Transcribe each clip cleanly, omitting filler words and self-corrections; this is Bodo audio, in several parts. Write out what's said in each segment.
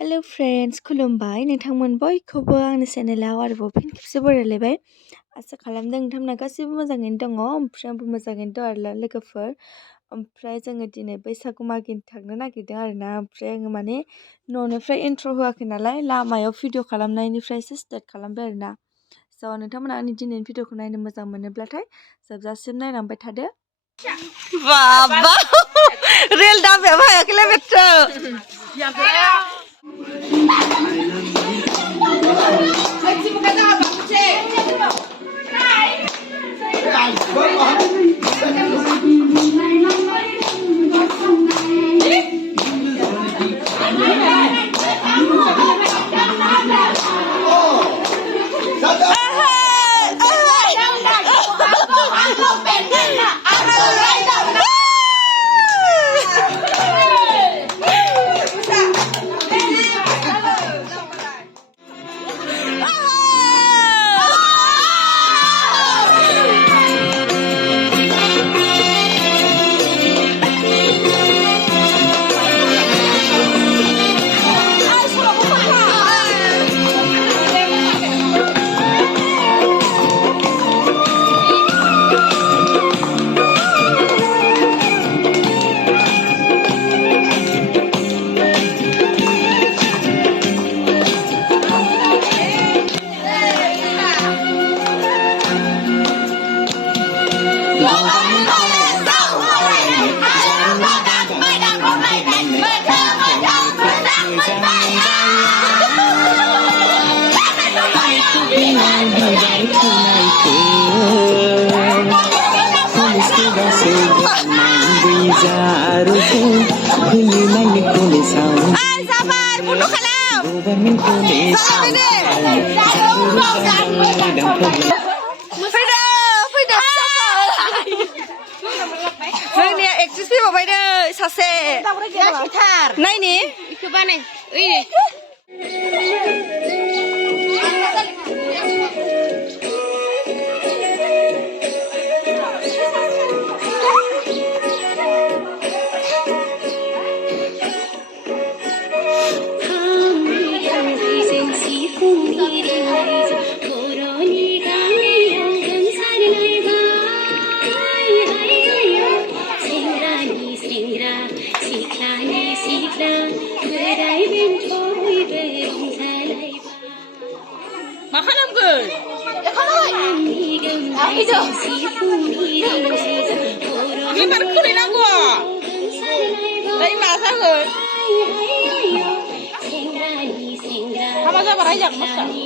हेलो फ्रेंड्स खुलुमबाय नोंथांमोन बयखौबो आंनि चेनेलाव आरोबाव फिन खेबसे बरायलायबाय आसा खालामदों नोंथांमोना गासैबो मोजाङैनो दङ ओमफ्राय आंबो मोजाङैनो दं आरो लोगोफोर ओमफ्राय जोङो दिनै बैसागु मागिनो थांनो नागिरदों आरोना ओमफ्राय आङो माने न'निफ्राय इन्ट्र' होआखै नालाय लामायाव भिडिअ खालामनायनिफ्रायसो स्टार्ट खालामबाय आरोना स' नोंथांमोना आंनि दिनैनि भिडिअखौ नायनो मोजां मोनोब्लाथाय जोबजासिम नायलांबाय थादो बाबा रेल दाबायाबो हायाखैलै बेथ्रो जोंनिया एक्ट्रेस फैबावबाय नै सासे नायनि इखोबा नै ओइ मा खालामगोन बिबार खुलिनांगौ ओइ मा जागोन हाबा जाबा रायजागोन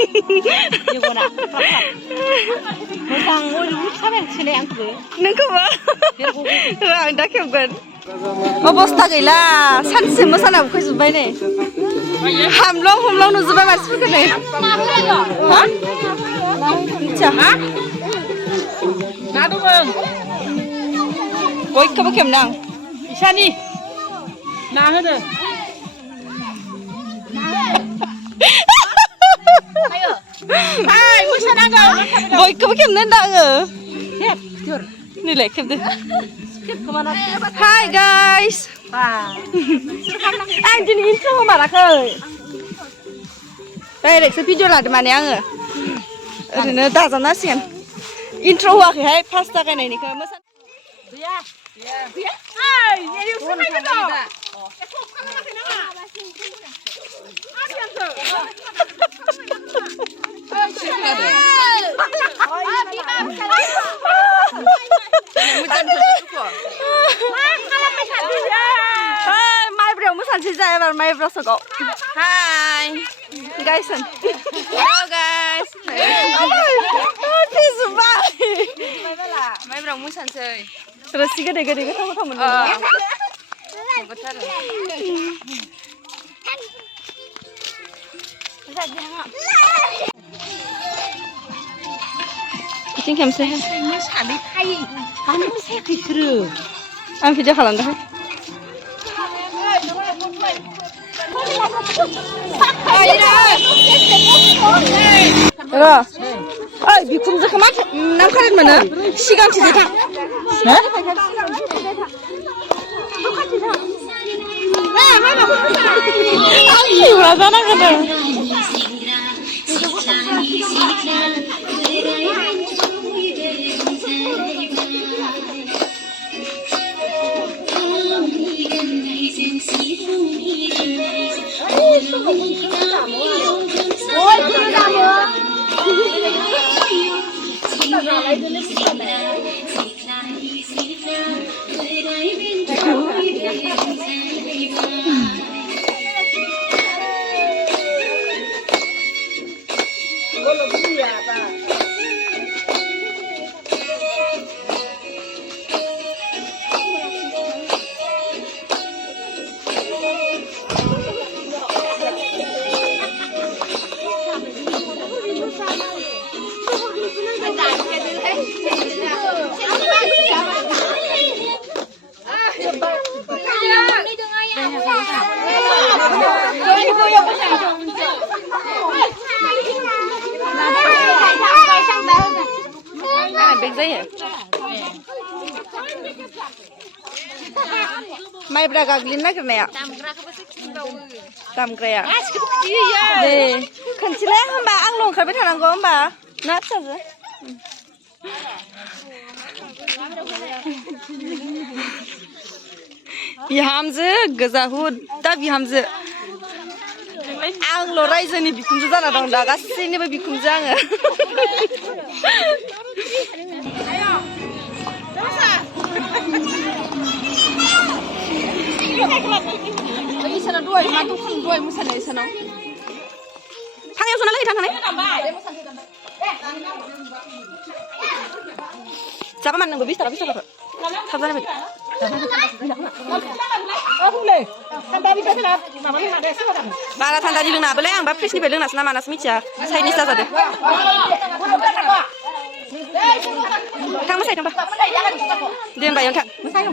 Yogona. Moजां ओरैनो थाबायनोसैलाय आंखौबो. नोंखौबो आं दा खेबगोन अबस्था गैला सानसे मोसानायाव फैजोब्बाय नै हामलं हमलं नुजोब्बाय मानसिफोरखौ नै हा मिथिया ना दं बयखौबो खेबनां इसानि ना होनो हाय मोसानांगौ बयखौबो खेबनो होनदों आङो नैलाय खेबदो हाय गाइस आं दिनै इन्ट्र' होमाराखै डाइरेक्टसो भिडिअ लादो माने आङो ओरैनो दाजाबनांसिगोन इन्ट्र' होआखैहाय फार्स्ट जागायनायनिखौ मोसानो गैया गैया ओइ एरियावसो फायगोन दं एख' खालामाखै नामा माइब्रायाव मोसानोसै जा एबार माइब्रा सगाव हाय गाइस हेल' गाइस थैजोब्बाय माइब्रायाव मोसानोसै रोसि गोदै गोदै गोथाव गोथाव मोनो बिथिं खेमसै मोसानो फायो मानो मोसायाखै बिसोरो आं भिडिअ खालामदों र' ओइ बिखुनजोखौ मा नांखारनो मोनो सिगांथिंजों थां आं खेवरा जानांगोन माइब्रा गाग्लिनो नागिरनाया दामग्राया दे खोनसेलाय होमबा आंल' ओंखारबाय थानांगौ होमबा ना फिसाजो बिहामजो गोजाहु दा बिहामजो आंल' रायजोनि बिखुनजो जाना दं दा गासैनिबो बिखुनजो आङो इसानाव दहाय मा दखान दहाय मोसानाय इसानाव थांनायाव जना लागै थांनाय जाबा मान नांगौ 20 थाखा थाब जानाय बायदि बारा थान्दानि लोंनाबोलाय आंबा फ्रिजनिफ्राय लोंनासो ना मानासो मिथिया साइनिस जाजादो थां मोसायो थांबा दे होमबा इयावनो थां